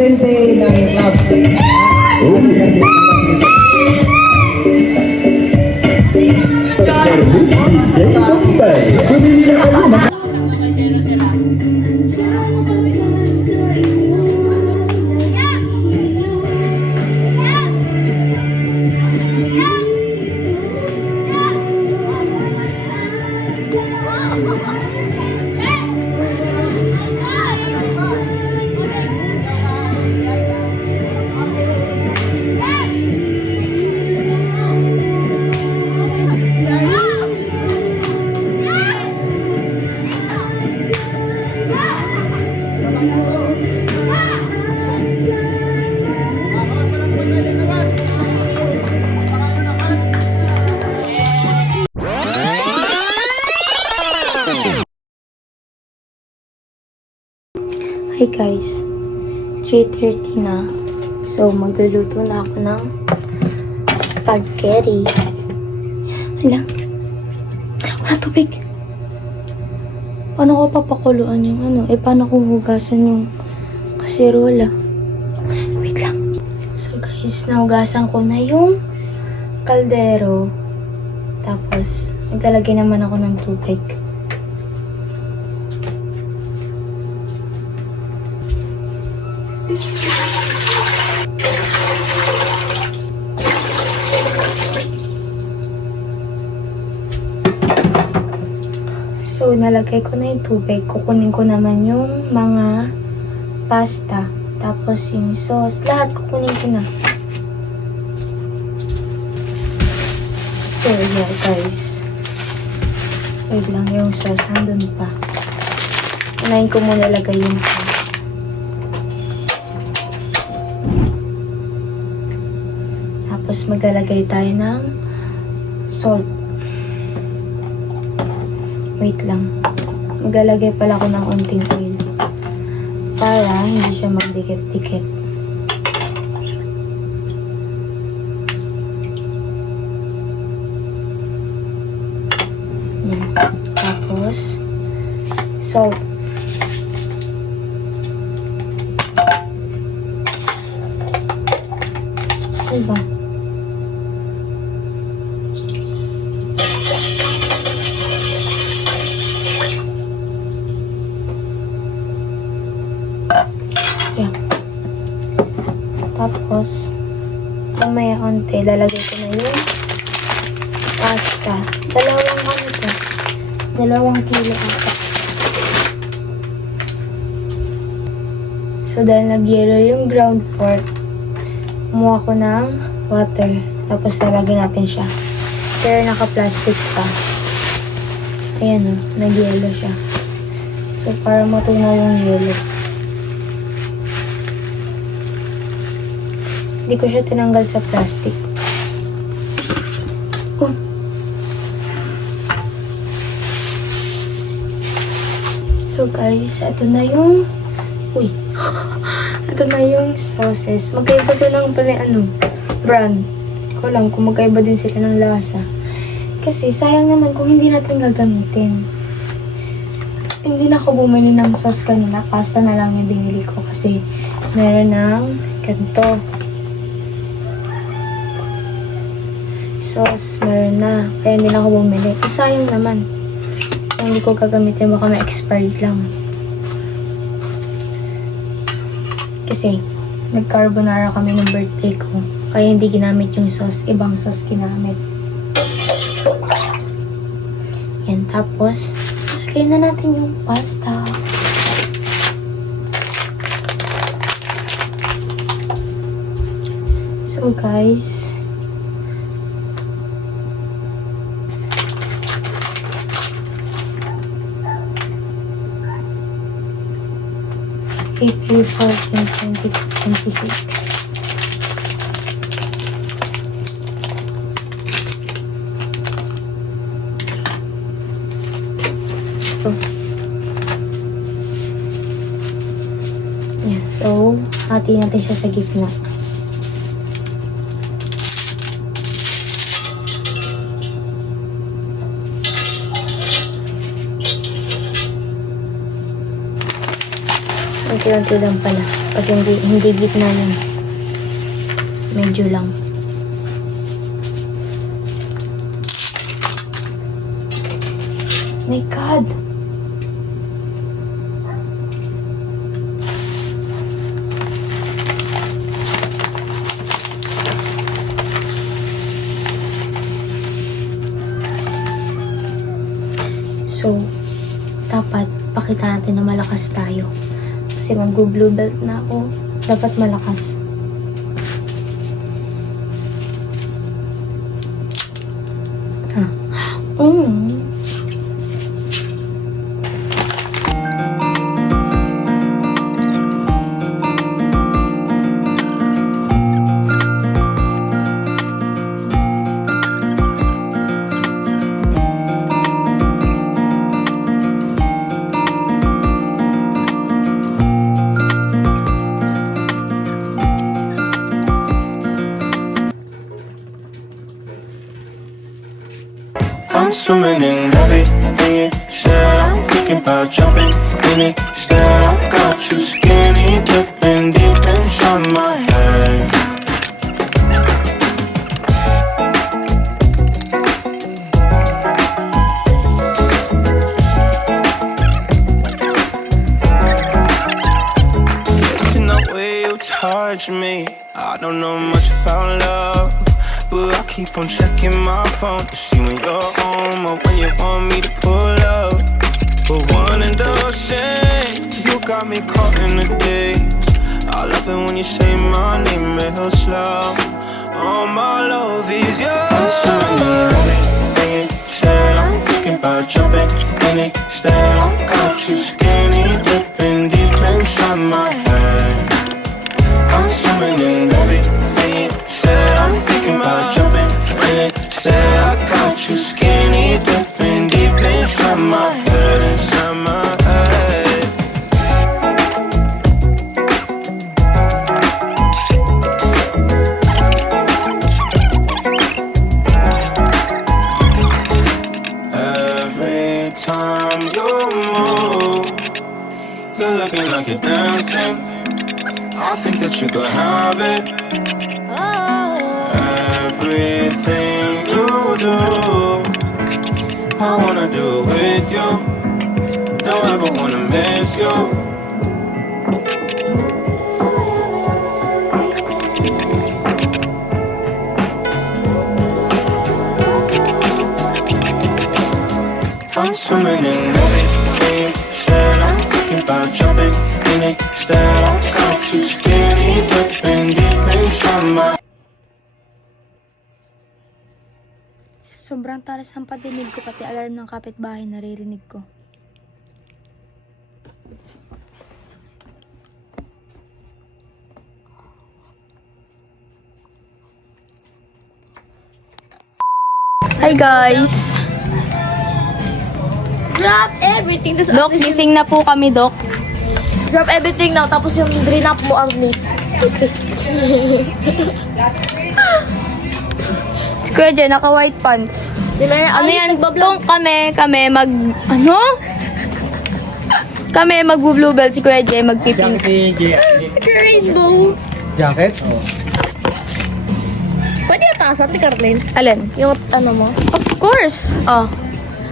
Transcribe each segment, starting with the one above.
presidente ng club. Hi guys, 3:30 na. So, magluluto na ako ng spaghetti. Hala, wala tubig. Paano ko papakuluan yung ano? Paano ko hugasan yung kasirola? Wait lang. So guys, nahugasan ko na yung kaldero. Tapos, maglalagay naman ako ng tubig. So, nalagay ko na yung tubig. Kukunin ko naman yung mga pasta. Tapos yung sauce. Lahat kukunin ko na. So, yeah guys. Wait lang, yung sauce nandun pa. Unahin ko muna lagay yung tapos maglalagay tayo ng salt. Wait lang. Maglalagay pala ako ng unting oil. Para hindi siya magdikit-dikit. Yan. Tapos, salt. Diba? Yeah. Tapos, mamaya onte, lalagay ko na yung pasta. Dalawang ano to? 2 kilo ata. So, dahil nag-yellow yung ground pork, kumuha ko ng water. Tapos, lalagyan natin siya. Pero naka-plastic pa. Ayan o, nag-yellow siya. So, para matunaw yung yellow. Hindi ko siya tinanggal sa plastic. Oh. So guys, ito na yung ito na yung sauces. Magkaiba to ng brand. Ko lang kung magkaiba din sila ng lasa. Kasi sayang naman kung hindi natin gagamitin. Hindi na ako bumili ng sauce kanina. Pasta na lang yung binili ko kasi meron ng ganito. Sauce, meron na. Kaya hindi na ako bumili. Sayang naman. Kung hindi ko gagamitin, baka ma-expired lang. Kasi, nag-carbonara kami ng birthday ko. Kaya hindi ginamit yung sauce. Ibang sauce ginamit. Yan. Tapos, lagay na natin yung pasta. So, guys, April 14, 2026. Yan. So, hati natin siya sa gitna. Unti-unti lang pala. Kasi hindi gitna lang. Medyo lang. My God! So, dapat pakita natin na malakas tayo. Kasi mag-blue belt na ako. Dapat malakas. Ha? I'm swimming in everything you said. I'm thinking about jumping in it. Instead, I got you skinny dipping deep inside my head. Listen, the way you touch me, I don't know much about love. But I keep on checking my phone to see when you're home or when you want me to pull up. But one and the same, you got me caught in the days. I love it when you say my name real slow. All my love is yours. I'm swimming everything you said. I'm thinking about jumping in it. Instead, I got you skinny dipping deep inside my head. I'm swimming in everything you said. I'm thinking about jumping in it. Said I got you skinny dipping deep inside my head. Inside my head. Every time you move, you're looking like you're dancing. I think that you could have it. Everything you do, I wanna do it with you. Don't ever wanna miss you. I'm swimming in everything you said. I'm thinking about jumping in it. Instead, I got you skinny dipping deep inside my. Sobrang talas ang patinig ko, pati alarm ng kapitbahay naririnig ko. Hi guys! Drop everything. Dok, gising na po kami, Dok. Drop everything now. Tapos yung drain up mo ang miss. Si Kuya Jen, naka white pants. Ano yan? Kung kami mag... Ano? Kami mag-blue belt, si Kuya Jen mag-piping. Rainbow. Jacket? Oh. Pwede atasan, ni Carlene. Alin? Yung ano mo. Of course! Oh.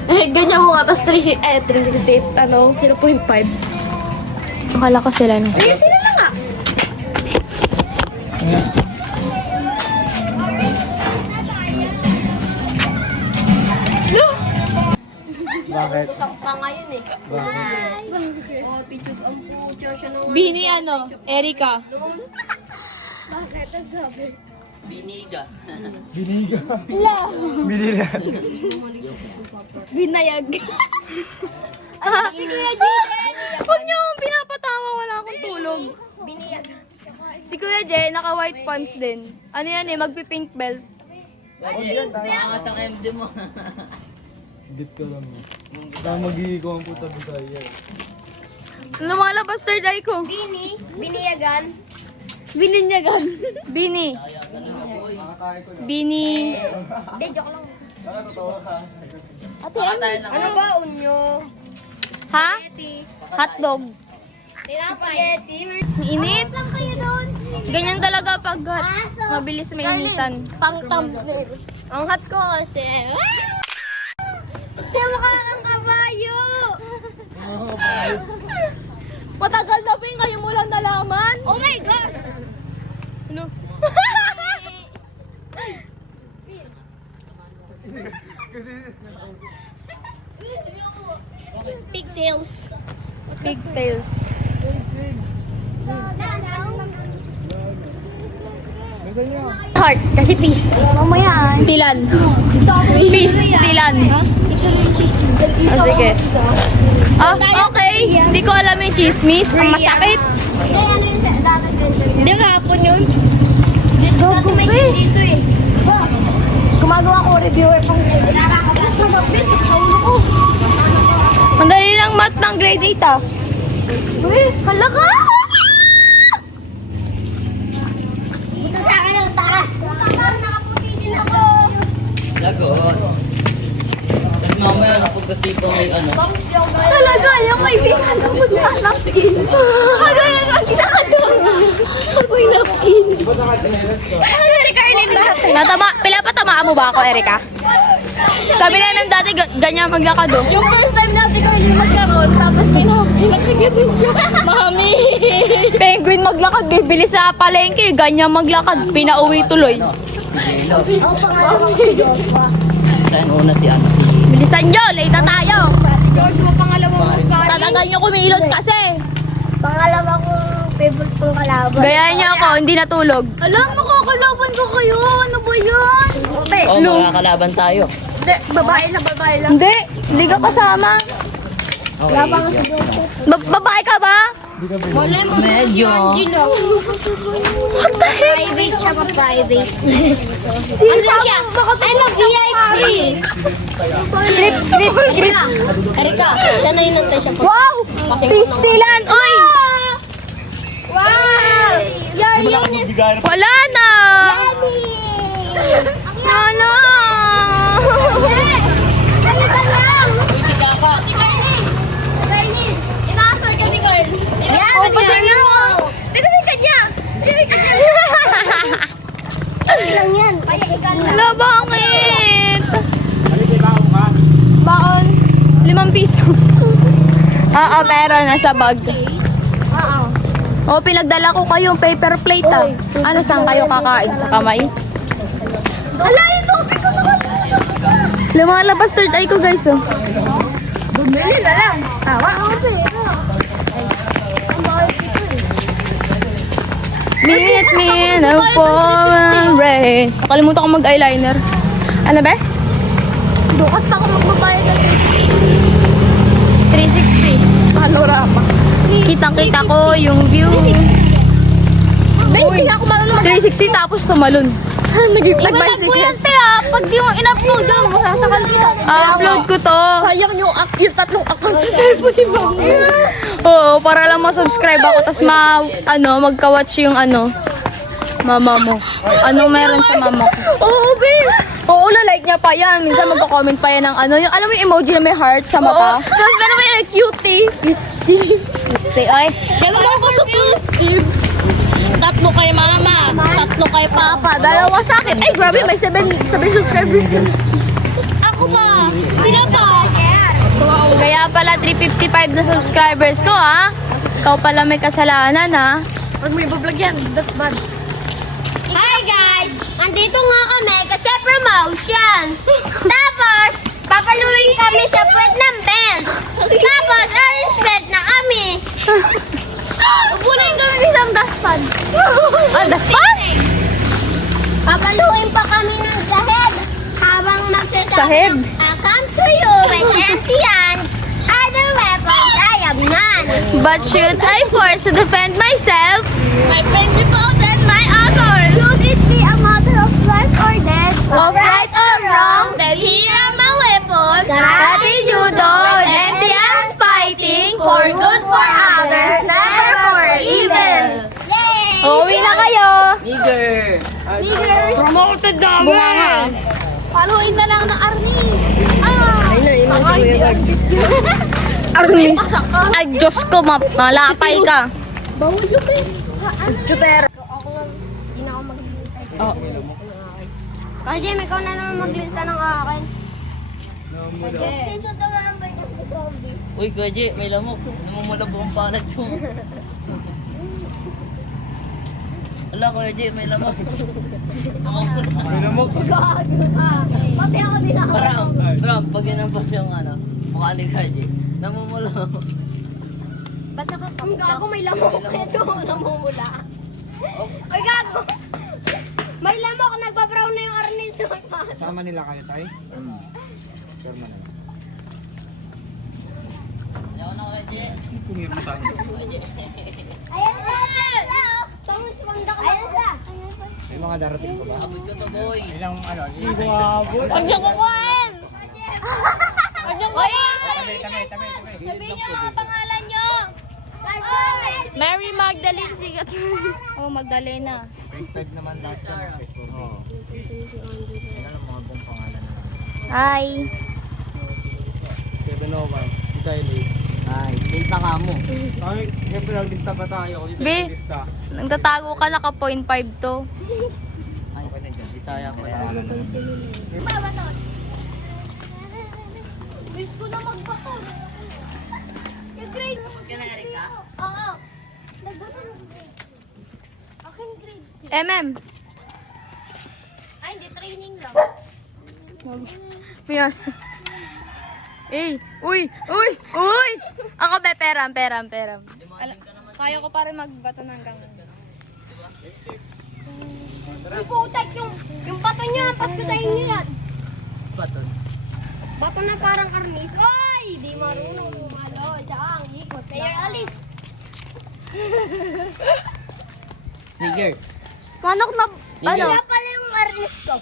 Ganyan mo nga. Tapos 368, 0.5. Akala ko sila no. Ayun, sila na nga. Bakit? Sakta ngayon eh. Oh, titsud ang pucho siya nung... Bini Erika. Bakit? Ang sabi. Biniga. Binayag. Huwag niyo akong pinapatawa, wala akong tulog. Biniyag. Si Kuya Jay, naka white pants din. Ano yan magpi-pink belt. Dip ka lang. Baka magiging ang puta bitaya. Lumalabas third eye ko. Biniyagan. Bininyagan. Bini. Bini. Hindi, joke lang. Ate, Ano ba, unyo? ha? Hotdog. Spaghetti. Init. Ganyan talaga pag mabilis mainitan. Pang tumbler. Ang hot ko kasi. Kasi mukha kang kabayo. Matagal na ba yung kayo mo lang nalaman? Oh my God! Ano? Pigtails. Pigtails. Heart. Kasi peace. Mamaya. Tilan. Peace. Tilan. Ah, sige. Ah, okay. Hindi ko alam yung chismis. Ang masakit. Hindi, ano yung lalagyan ko yun? Hindi kahapon yun. Dito kasi may cheese dito eh. Gumagawa ko reviewer pang Mandali lang mat ng grade 8 ah. Hala ka! Dito sa akin ang taas. Parang nakaputi din ako. Lagot. Tapos mamaya napagkasipo may ano. Talaga, yung kaibigan ko maglalapin. Ganyan ang ginakadong. Amoy napin. Erika, Erika. Pila pa tamaan mo ba ako, Erika? Kami namin dati ganyan maglakad oh. Yung first time natin kami yung magkaroon, tapos pinakagatin siya. Mami! Penguin maglakad, bibili sa palengke. Ganyan maglakad, pinauwi tuloy. Si Jello. Siya yung una si ano si... Bilisan nyo, late na tayo. Joshua, pangalawang Oscar. Tatagal nyo kumilos kasi. Pangalawa ko favorite kong kalaban. Gaya niyo ako, hindi natulog. Alam, makakalaban ko kayo. Ano ba yan? Oh, makakalaban tayo. Hindi, babae lang. Hindi, hindi ka kasama. Okay. Babae ka ba? Wala mo Medyo. What the heck? Private siya pa, private. Ano siya? I'm a VIP. Script. Erika, siya na inantay siya pa. Wow! Pistilan! Uy! Wow! Your uniform. Wala na! Wala! Ano ba lang? Inaasar ka ni girl. Yan, Oh, pati niyo! Dito may kanya. lang yan. Payagan lang. Wala, bakit? Baon. 5 piso. Oo, meron. Nasa bag. Oo, pinagdala ko kayong paper plate ah. Ano, saan kayo kakain? Sa kamay? Ala, yung topic ko naman! Lumalabas third eye ko guys oh. Bumili na lang. Tawa. Meet me in the pouring rain. Nakalimutan ko mag-eyeliner. Ano ba? Dukat pa ako magbabayad ng 360. Panorama. Kitang-kita ko yung view. Hindi ako marunong 360 tapos tumalon. Nag-bicycle. Pag di mo in-upload yun, masasakal ka. upload ko to. Sayang yung tatlong account sa cellphone ni Mami. Oo, para lang ma-subscribe ako. Tapos magka-watch yung mama mo. Anong meron sa mama ko? Oo, babe. Oo, like niya pa yan. Minsan magko-comment pa yan ng yung alam mo yung emoji na may heart sa mata? Tapos meron ba yung cutie? Stay, ay. Ganun ako sa positive. 3 kay mama, 3 kay papa, 2 sa akin. Ay, grabe, may 7 subscribers ka. Ako ba? Sino to? Kaya pala 355 na subscribers ko, ha? Ikaw pala may kasalanan, ha? Pag may bablog yan, that's bad. Hi guys! Andito nga kami kasi promotion. Tapos, papaluin kami sa puwet ng belt. Tapos, orange belt na kami. Upunin kami ng isang dustpan. Ah, daspan? Papaluin pa kami nun sa head. Habang magsasabi Sa head? ng, I come to you with empty hands. Other weapons, I have none. But should I force to defend myself? My principles and my honor. Should it be a matter of life or death? Of right or wrong? Then here are my weapons. Karate, judo, and empty hands fighting for good for others, never for evil. Yay! Uwi na kayo! Nigger! Promoted namin. Bunganga. Paluin na lang ng Arnie. Ayun na si Kuya Gard. Arnis. Ay, Diyos ko, malapay ka. Chuter. Ako nga, hindi na ako maglilista. Kasi ikaw na naman maglista ng akin. Uy, Kuya G, may lamok. Namumula buong palad ko. Ala, Kuya G, may lamok. Pati ako din ako. Ram, pag inabas yung mukha ni Kuya G, namumula. Ba't ako? Gago, may lamok. Ito, namumula. Uy, gago. May lamok, nagpa-brown na yung arnis. Sama nila kayo tayo? Sure man. Ayaw na, Kuya G. Pumiyap mo sa akin. Ayan na! Tangos, banda ka. Ayan na! May mga darating ko ba? Abot ka pa, boy. Ilang ano? Huwag niyo kukuhain. Huwag niyo kukuhain. Sabihin niyo mga pangalan niyo. Mary Magdalene sigat. Oh, Magdalena. Grade 5 naman last time. Oo. Ano lang mga buong pangalan na. Hi. 701. Si Kylie. Ay, date na ka mo. Ay, siyempre naglista pa tayo. Dito Be. naglista. Nagtatago ka, naka 0.5 to. Ay, okay na dyan. Bisaya ko yan. Wish ko na magbato. Yung grade. Tapos ka na, Erika? Oo. Nagbato ng grade. Akin grade. Ay, hindi. Training lang. Pinas. Uy! Ako be, peram. Kaya ko para magbato ng gangan. Uy, putek. Yung bato niyo. Ampas ko sa inyo yan. Baton. Bato na parang arnis. Oy! Di marunong umalo. Tsaka ang ikot. Kaya alis. Nigger. Manok na, ano? Kaya pala yung arnis ko.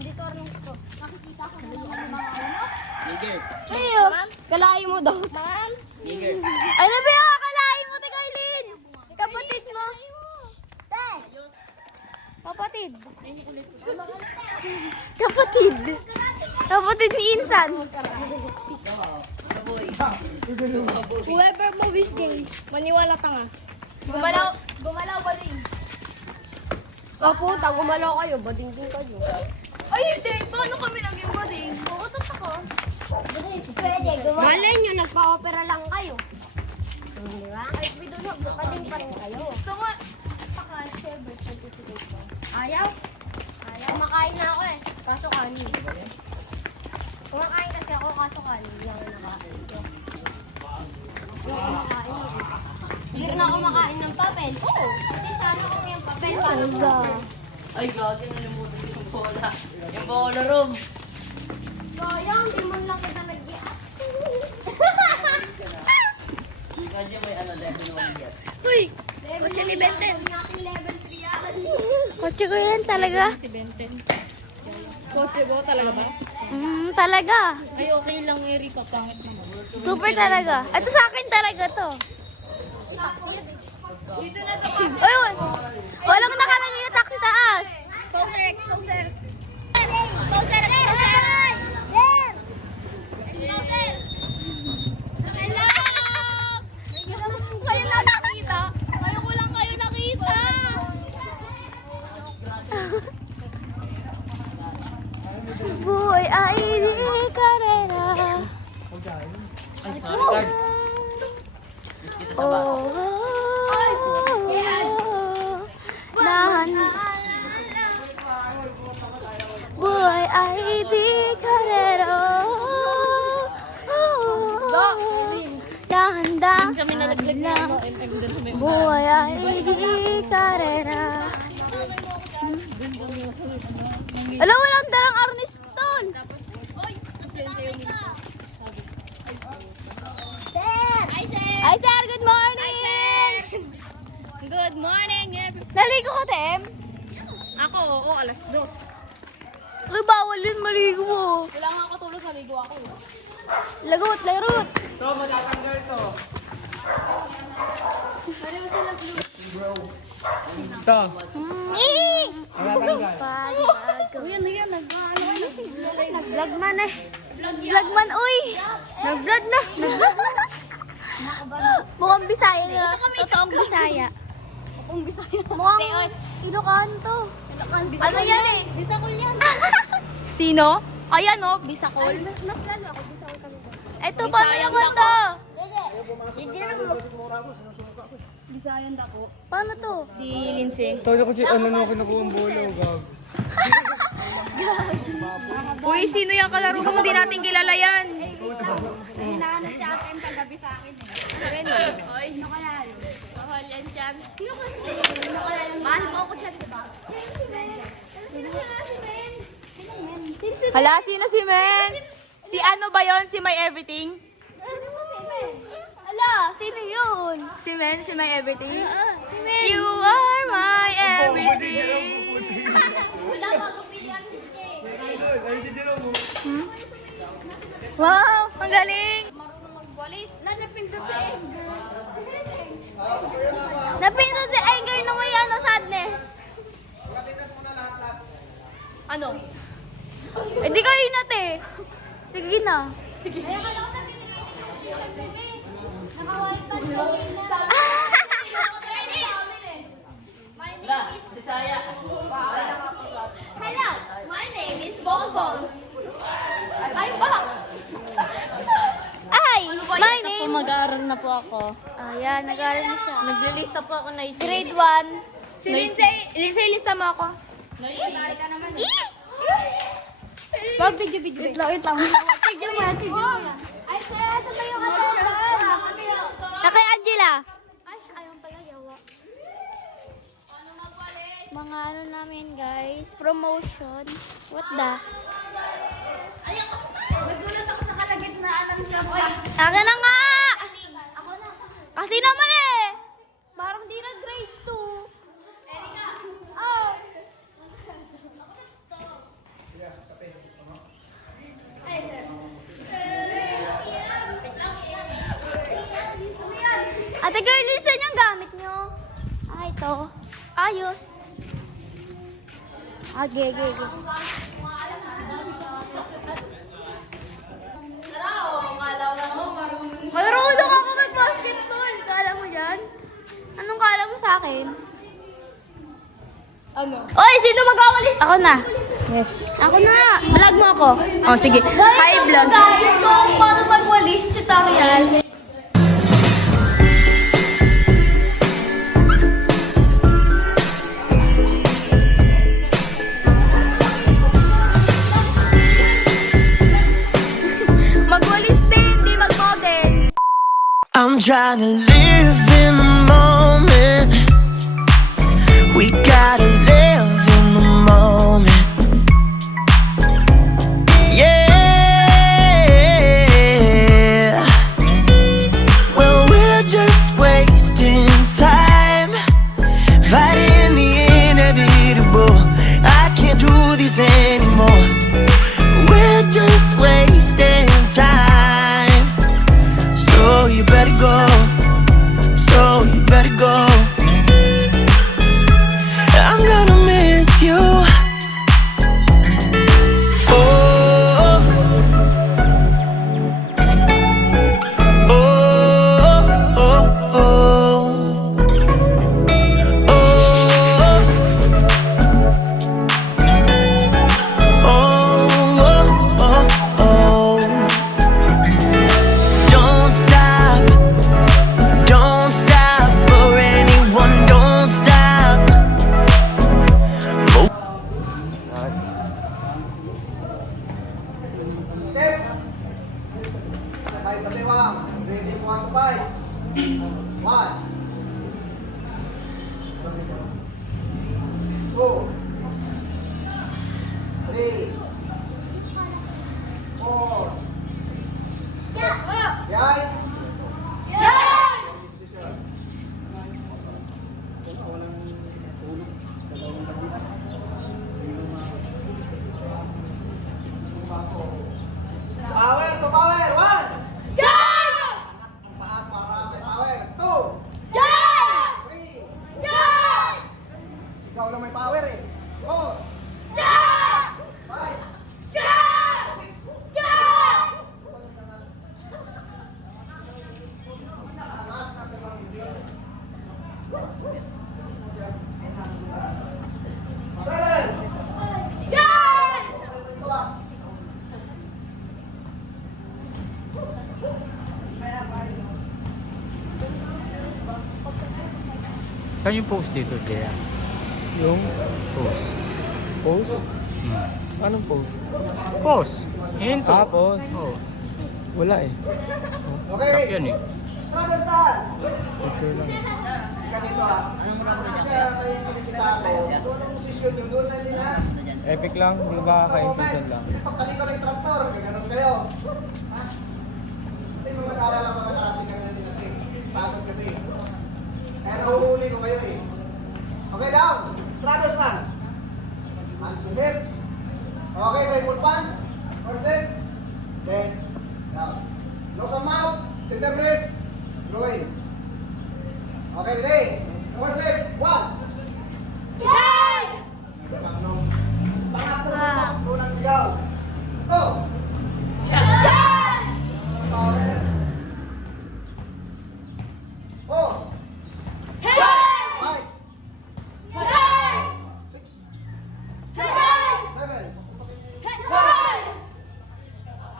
Hindi to arnis ko. Nakikita ko na yung mga ano. Nigger. Ayo. Kalahin mo daw. Ma'am. Nigger. Ay, nabi, akalain mo, Tigailin! Kapatid mo. Kapatid ni Insan. Whoever movies gay, maniwala ka nga. Gumalaw ba din? Oh, puta, gumalaw kayo. Bading din kayo. Ay, hindi. Paano kami naging bading? Bukutot ako. Malay nyo, nagpa-opera lang kayo. Di ba? Bading pa rin kayo. Gusto ko, paka-share birth certificate ko. Ayaw? Kumakain na ako eh. Kaso kanin. Kumakain kasi ako, kaso kanin. Hindi ako nakain. Yung kumakain. Hindi rin ako makain ng papel. Oo. Kasi sana kung yung papel para sa... Ay, gagi na yung bola. Yung bola, Rom. Sayang, di mo lang kita Gagi may level 1 yan. Uy! Kotse ni Benten. Level 3 yan. Kotse ko yan talaga. Si Benten. Kotse mo talaga ba? Talaga. Ay, okay lang, Eri. Papangit naman. Super talaga. Ito sa akin talaga to. Dito na to kasi. Uy, walang nakalagay na taxi taas. Exposer, exposer. Exposer. Exposer. Hello! Kayo lang nakita. Kayo ko lang kayo nakita. Buhay ay di karera. Ay, sorry, card. Kita sa bato. Buhay ay di karera. Dahan-dahan Kami nalaglag na lang. MM dun sa may Buhay ay di karera. Alam, walang dalang arniston. Hi, sir. Good morning. Good morning, everyone. Naligo ka, Tem? Ako, oo, alas 2. Uy, bawal yun. Maligo mo. Wala nga ako tulog, naligo ako. Lagot, lagot. Ito. Uy, ano yan? Nag-vlog man eh. Vlog man, uy! Nag-vlog na! Mukhang Bisaya na. Totoong Bisaya. Kung Bisaya. Mukhang Ilocanto. Ano yan eh? Bisakol yan. Sino? Ayan o, Bisacol. Mas lalo ako, Bisakol kami. Eto, paano naman to? Bisayan dako. Paano to? Si Lindsay. Tawag ko si ano nung kinukuha ang bola, gag. Uy, sino yung kalaro mo? Hindi natin kilala yan. Hinahanap si akin kagabi sa akin eh. Oy, ano kaya yun? Mahal yan dyan. Sino kasi? Ano kaya yun? Mahal mo ako dyan, diba? Hala, sino si Men? Si ano ba yon? Si My Everything? Ala, sino yun? Si Men? Si My Everything? You are my everything. Wala magpapilihan ni Wow, ang galing. Napindot si Edgar. Napindot si Anger na may ano, sadness. Ano? Eh di kayo na te. Sige na. Hello, my name is Bongbong. I'm back. Ay, my name. Mag-aaral na po ako. Ayan, nag-aaral na siya. Naglilista po ako na isip. Grade 1. Si Lindsay, lista mo ako. Wag video. Wait lang. Tignan mo. Ay, sir, ito ba yung asawa? Kay Angela. Ay, ayaw pala yawa. Mga ano namin guys, promotion. What the? Nagulat ako sa kalagitnaan ng chat. Akin na nga! Ako na. Kasi naman eh! Parang di na grade 2. Oh. Ate girl, saan yung gamit nyo? Ah, ito. Ayos. Okay. Marunong ako mag-basketball. Kala mo yan? Anong kala mo sa akin? Ano? Oy, sino mag-awalis? Ako na. Yes. Ako na. Vlog mo ako. Oh, sige. Hi, vlog. Guys, kung paano magwalis tutorial. Magwalis din, di mag-model. I'm trying to live in the moment. We gotta live in the moment. Yeah. Well, we're just wasting time, fighting the inevitable. I can't do this anymore. We're just wasting time. So you better go. So you better go. I'm gonna miss you. Oh, oh, oh, oh, oh, oh. Don't stop for anyone, don't stop. Step! Sabay sa bewang. Ready, 1 to 5. 1. 2. 3. 4. Yay! Power to power. 1. Paat para may power. 2. 3. Sigaw lang may power eh. Saan yung post dito, Jaya? Yung Post. post? Hmm. Anong post? Post! Hinto. Ah, post? Oo. Wala eh. Stop yan eh. Okay lang. Epic lang, di ba kaka-incision lang? Pagtalikod ng instructor, gano'n kayo. Ha? Kasi mga mag-aaral ang mga karating ka ngayon kasi. Pagod kasi. Kaya nahuhuli ko kayo eh. Okay, down. Straddles lang. Hands to hips. Okay, right foot pants. First leg. Then, down. Nose and mouth. Center wrist. Groin. Okay, ready? First leg. 1. Pangatlo, unang sigaw. Go! Power. 4. 5. 6. 7.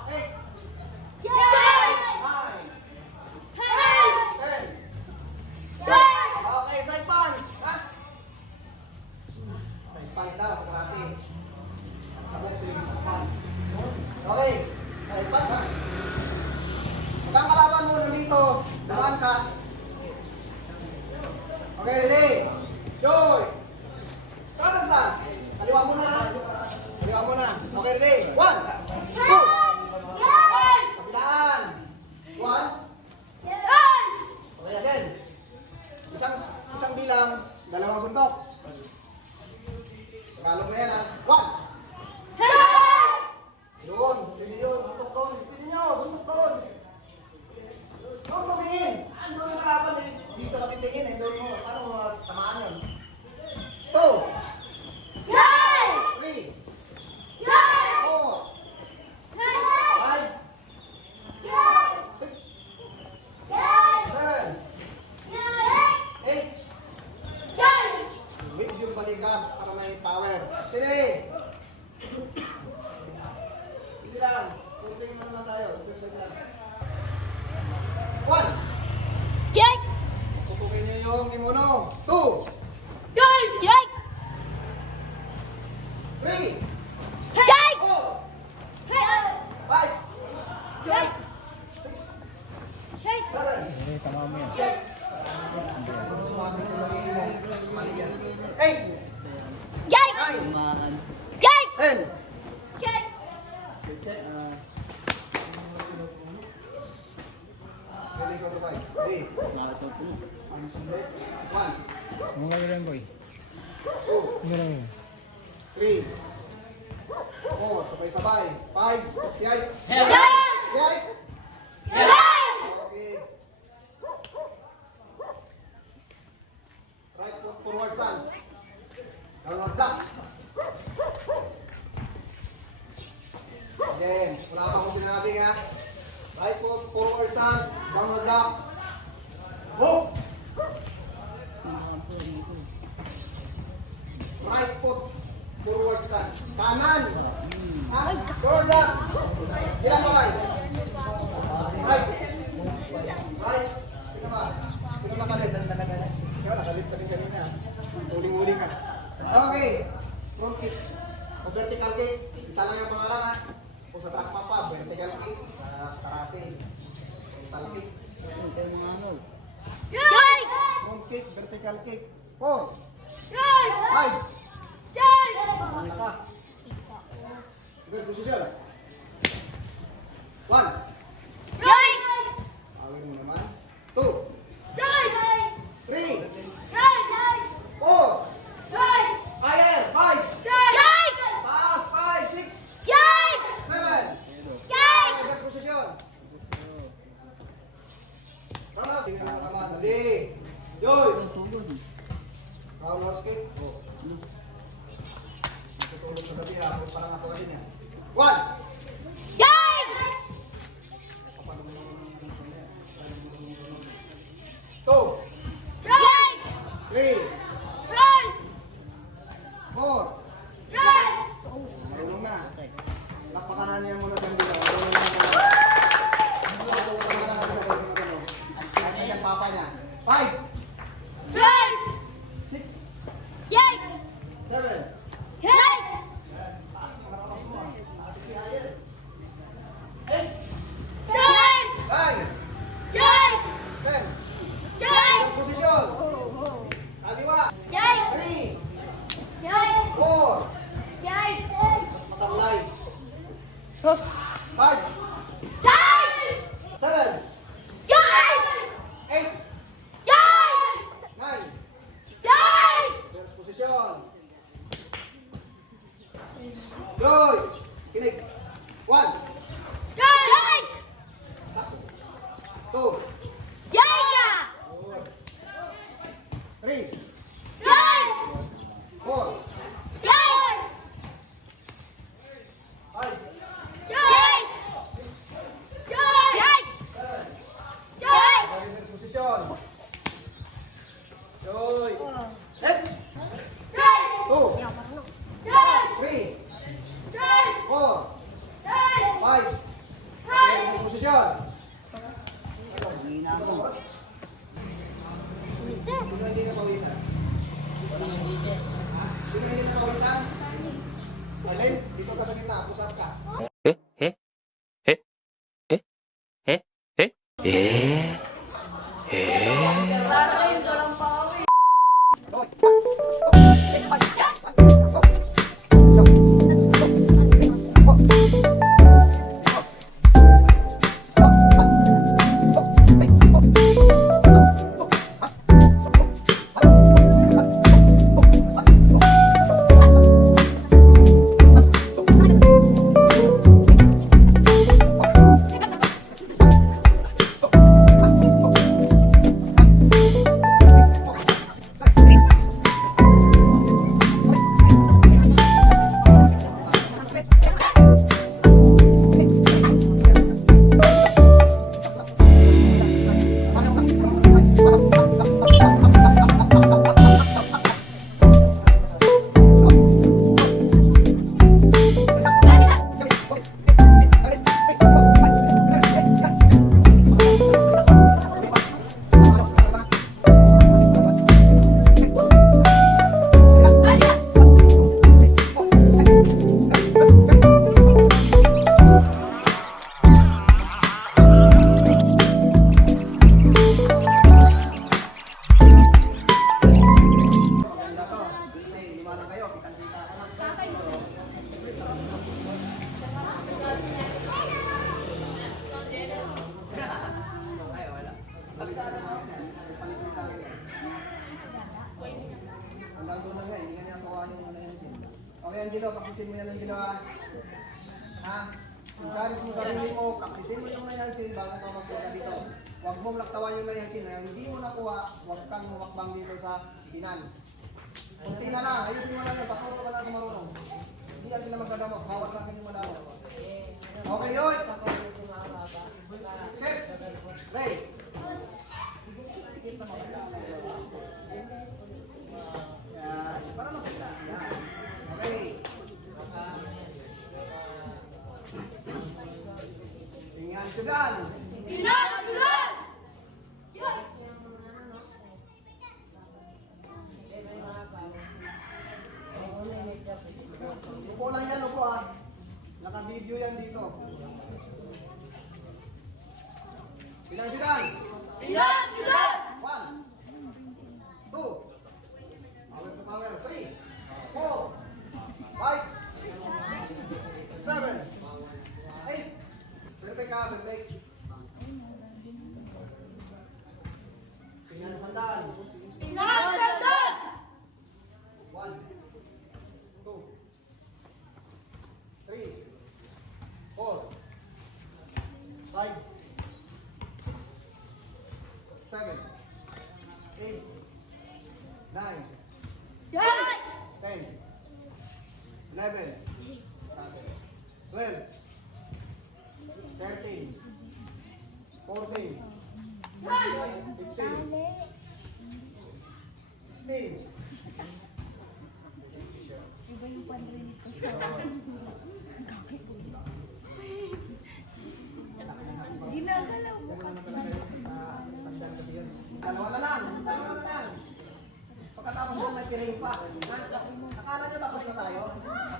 8. 9. 10. Okay, side punch. Ha? Side punch daw, sa karate. Sabok sila yung side punch. Okay, side punch ha. Huwag kang kalaban mo dito. Daman ka. Okay, ready? Joy! Straddles lang. Kaliwa mo na. Kaliwa mo na. Okay, ready? 1, 2. Kabilaan. 1. Okay, again. Isang bilang, dalawang suntok. Tagalog na yan ha. 1. Yun, sige yun. Suntok doon. Speed nyo, suntok doon. Doon tumingin. Doon yung kalaban eh. Dito ka titingin eh. Doon mo. Paano mo tamaan yun? 2. 3. 4. 5. 6. 7. 8. Hit yung baligang para may power. Sige! Hindi lang. Kunting mo naman tayo. 1. Tutukin niyo yung kimono. 2. 3. 4. 5. 6. 7. Eh, tama mo yan. 8. 9. 10. Ready, go to 5. Ready. Ang sundit. 1. Ano nga yun, boy? 2. Ano lang yun? 3. 4. Sabay-sabay. 5. 68. 68. Okay. Right foot forward stance. Downward block. Again, wala pa akong sinabi ha. Right foot forward stance. Downward block. Move. Right foot forward stance. Kanan. Ha? Forward block. Ilan pa guys? Right. Right. Sino ba? Sino nakalit? Ikaw nakalit ka rin kanina. Uling-uling ka. Okay. Front kick. O vertical kick. Isa lang yung pangalan ha. Kung sa track mapa, vertical kick. Sa karate. Frontal kick. Front kick, vertical kick. 4. 5. Lakas. Good position. 1. Awin mo naman. 2. 3. 4. Higher. 5. Pass. 5. 6. 7. Good position. Tama. Sige na naman. Ready. Joy. Round horse kick. Tutulog sa gabi ha. Parang ako rin yan. 1. Two. 3. 4. Marunong na. Napakanan niya muna sa hindi. At yan papa niya. 5. 6. Joy! Kinig. 1, Yoink! 2, Yoinga! 3, Yoink! 4, Yoink! 5, Yoink! Yoink! Yoink! Next position. Joy. Let's. 2, 3, 4, 5. Next position. Hina mo. Sino hindi na pawisan? Sino hindi na pawisan? Alin, dito ka sa gitna, pusap ka. Maganda to. Kasi lima lang kayo, kitang-kita ka na. Hanggang doon na nga, hindi nga niya kuha yung ano yun. Okay, Angelo, pakisin mo yan, Angelo, ha? Ha? Kung karis mo sarili mo, pakisin mo yung layansin bago ka magpunta dito. Huwag mong laktawan yung layansin. Hindi mo nakuha, huwag kang mumakbang dito sa binan. Kunti na lang, ayusin mo lang yan, paturo ka lang sa marunong. Hindi yan sila magdadamot, bawal sa akin yung madamot. Okay, yoy! Step! Ray! Yan, para makita. Yan. Okay. Tingnan, sudan! Tingnan! Sudan! Yoink! Upo lang yan, upo ah. Naka-video yan dito. Tingnan, sudan! Tingnan! Sudan! 1, 2, power to power, 3, 4, 5, 6, 7, 8. Perfect ka, perfect. Tingnan sandal. Tingnan! Sudan! 1, 2, 3, 4, 5, 6, 7, 8, 9, Yoink! 10, 11, 12, 13, 14, 15, 16. Ginagalaw mo. Dalawa na lang. Dalawa na lang. Pagkatapos mo may piring pa. Akala nyo tapos na tayo?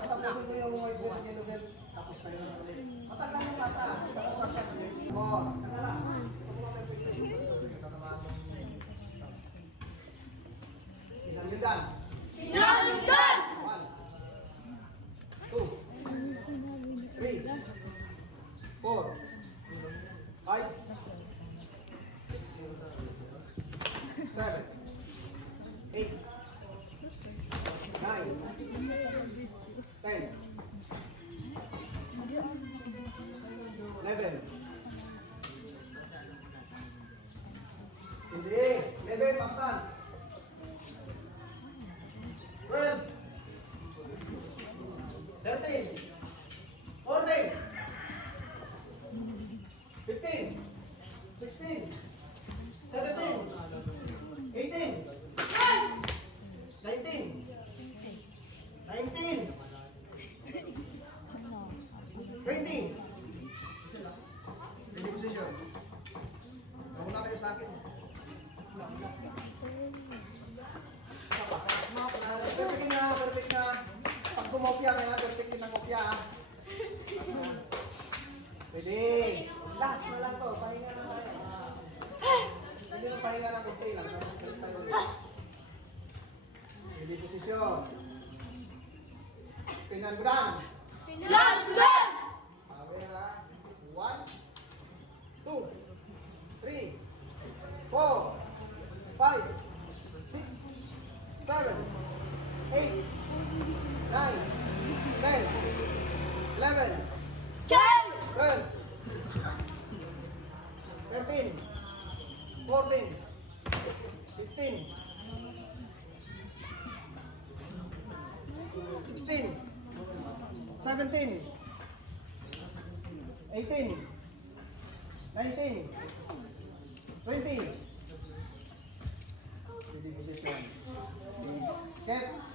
Tapusin ko yung white belt, yellow belt. Tapos tayo na ulit. Matagal mo pa sa. Isang pa siya. Oo. Saka lang. Isang lindan. Tingnan! Sudan! 1, 2, 3, 4, 5, 6, 7, 8, 9, 10, 12, 13, 14, 15, 16, 17, 18, 19, 19, 20. Ready position. Nauna kayo sa akin. Perfect na. Pag kumopya kaya, perfect din ang kopya. Pwede. Last na lang to. Pahinga na tayo. Hindi na pahinga lang. Okay lang. Ready position. Pinagdan. Lagdan! Okay ha. 1, 2, 3, 4, 5, 6, 7, 8, 9, 10, 11, Chan! 12, 13, 14, 15, 16, 17, 18, 19, 20. Ready position. Get.